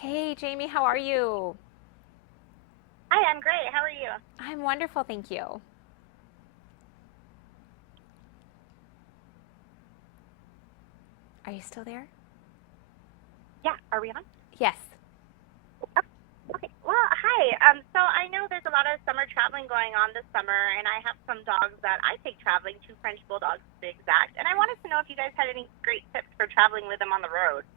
Hey, Jamie, how are you? Hi, I'm great. How are you? I'm wonderful, thank you. Are you still there? Yeah, are we on? Yes. Oh, okay. Well, hi. So I know there's a lot of summer traveling going on this summer, and I have some dogs that I take traveling, two French bulldogs to be exact. And I wanted to know if you guys had any great tips for traveling with them on the road.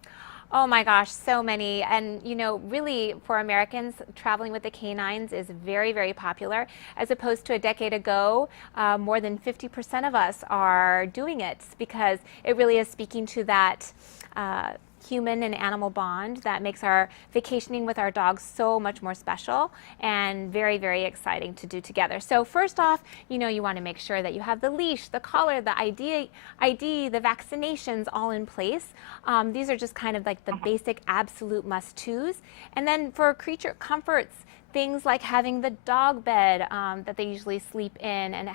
Oh my gosh, so many. And really for Americans, traveling with the canines is very, very popular. As opposed to a decade ago, more than 50% of us are doing it because it really is speaking to that uh, human and animal bond that makes our vacationing with our dogs so much more special and very, very exciting to do together. So first off, you want to make sure that you have the leash, the collar, the ID, the vaccinations all in place. These are just kind of like the basic absolute must-tos. And then for creature comforts, things like having the dog bed that they usually sleep in and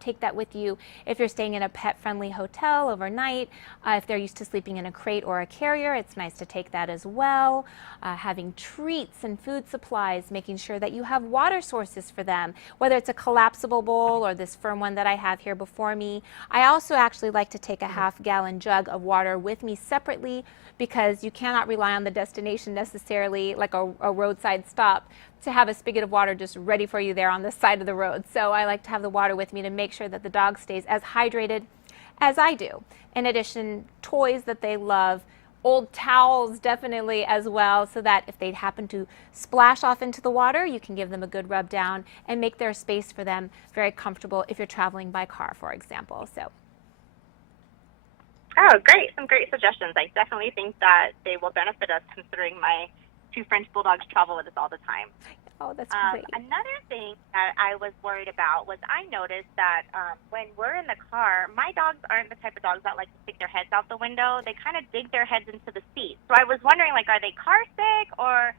take that with you if you're staying in a pet friendly hotel overnight. If they're used to sleeping in a crate or a carrier, it's nice to take that as well. Having treats and food supplies, making sure that you have water sources for them, whether it's a collapsible bowl or this firm one that I have here before me. I also actually like to take a half-gallon jug of water with me separately because you cannot rely on the destination necessarily, like a roadside stop, to have a spigot of water just ready for you there on the side of the road. So I like to have the water with me to make sure that the dog stays as hydrated as I do. In addition, toys that they love, old towels definitely as well, so that if they happen to splash off into the water, you can give them a good rub down and make their space for them very comfortable if you're traveling by car, for example. So Oh, great. Some great suggestions. I definitely think that they will benefit us considering my two French bulldogs travel with us all the time. oh, that's great. Another thing that I was worried about was I noticed that when we're in the car, my dogs aren't the type of dogs that like to stick their heads out the window. They kind of dig their heads into the seat. So I was wondering, like, are they car sick or,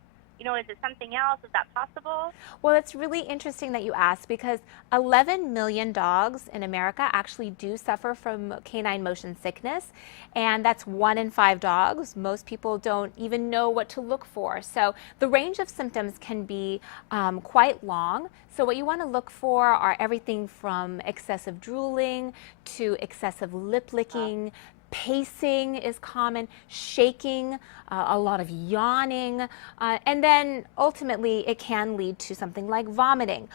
is it something else? Is that possible? Well, it's really interesting that you ask because 11 million dogs in America actually do suffer from canine motion sickness, and that's 1 in 5 dogs. Most people don't even know what to look for. So the range of symptoms can be quite long. So what you want to look for are everything from excessive drooling to excessive lip licking. Pacing is common, shaking, a lot of yawning, and then ultimately it can lead to something like vomiting.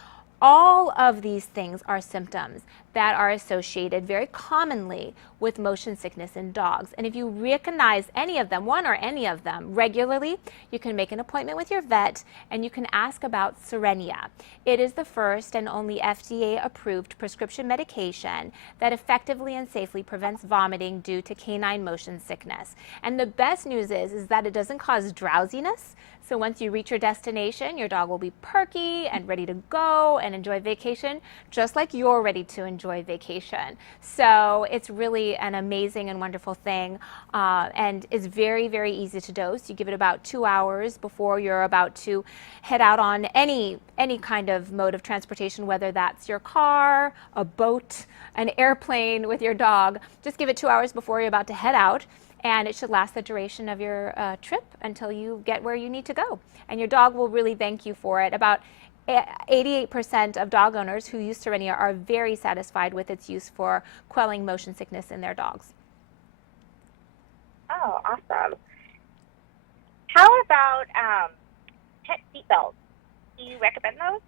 All of these things are symptoms that are associated very commonly with motion sickness in dogs. And if you recognize any of them, one or any of them, regularly, you can make an appointment with your vet and you can ask about Cerenia. It is the first and only FDA approved prescription medication that effectively and safely prevents vomiting due to canine motion sickness. And the best news is that it doesn't cause drowsiness. So once you reach your destination, your dog will be perky and ready to go and enjoy vacation, just like you're ready to enjoy vacation. So it's really an amazing and wonderful thing, and it's very, very easy to dose. You give it about 2 hours before you're about to head out on any kind of mode of transportation, whether that's your car, a boat, an airplane with your dog. Just give it 2 hours before you're about to head out, and it should last the duration of your trip until you get where you need to go. And your dog will really thank you for it. About 88% of dog owners who use Cerenia are very satisfied with its use for quelling motion sickness in their dogs. Oh, awesome. How about pet seatbelts? Do you recommend those?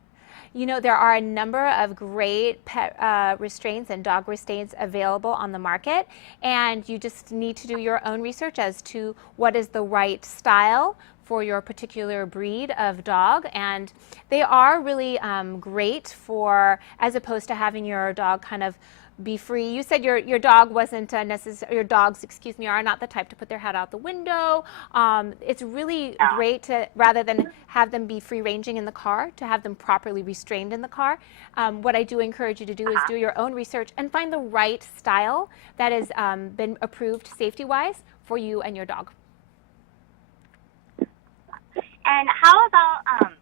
There are a number of great pet restraints and dog restraints available on the market, and you just need to do your own research as to what is the right style for your particular breed of dog. And they are really great for, as opposed to having your dog kind of be free. You said your dog wasn't necessary. Your dogs, excuse me, are not the type to put their head out the window. It's really Yeah. great to, rather than have them be free ranging in the car, to have them properly restrained in the car. What I do encourage you to do is Uh-huh. do your own research and find the right style that has been approved safety wise for you and your dog. And how about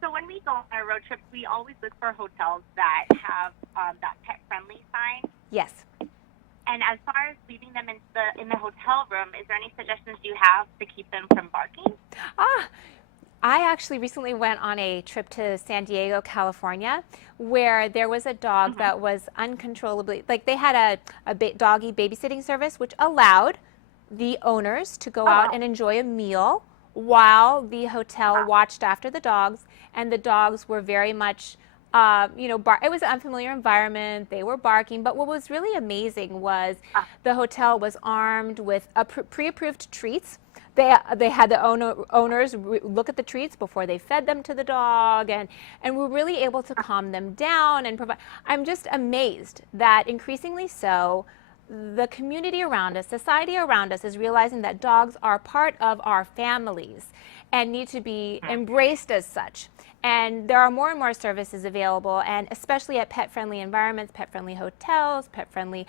so when we go on our road trips, we always look for hotels that have that pet friendly sign. Yes. And as far as leaving them in the hotel room, is there any suggestions you have to keep them from barking? Ah, I actually recently went on a trip to San Diego, California, where there was a dog Mm-hmm. that was uncontrollably, like they had a doggy babysitting service, which allowed the owners to go Oh, out wow. and enjoy a meal while the hotel Wow. watched after the dogs, and the dogs were very much it was an unfamiliar environment. They were barking, but what was really amazing was Uh, the hotel was armed with pre-approved treats. They had the owners look at the treats before they fed them to the dog, and were really able to calm them down and provide. I'm just amazed that increasingly so, the community around us, society around us, is realizing that dogs are part of our families and need to be embraced as such. And there are more and more services available, and especially at pet-friendly environments, pet-friendly hotels, pet-friendly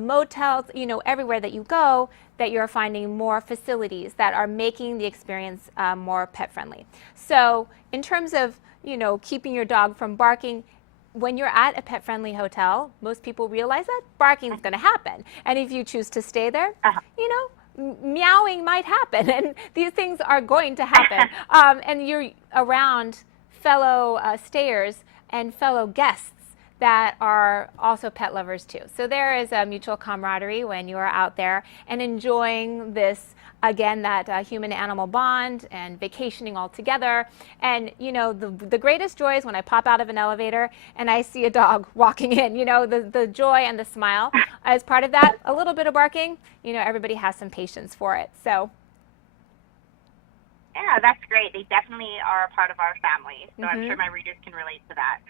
motels, everywhere that you go, that you're finding more facilities that are making the experience more pet-friendly. So in terms of, keeping your dog from barking, when you're at a pet-friendly hotel, most people realize that barking is going to happen. And if you choose to stay there, uh, meowing might happen, and these things are going to happen. And you're around fellow stayers and fellow guests that are also pet lovers too. So there is a mutual camaraderie when you are out there and enjoying this, again, that human-animal bond and vacationing all together. And the greatest joy is when I pop out of an elevator and I see a dog walking in. The joy and the smile. As part of that, a little bit of barking, everybody has some patience for it. So yeah, that's great. They definitely are a part of our family, so I'm sure mm-hmm. my readers can relate to that.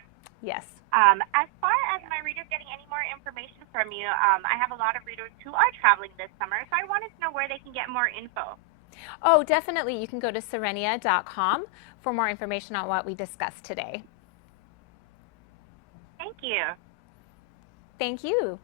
Yes. As far as my readers getting any more information from you, I have a lot of readers who are traveling this summer, so I wanted to know where they can get more info. Oh, definitely. You can go to serenia.com for more information on what we discussed today. Thank you. Thank you.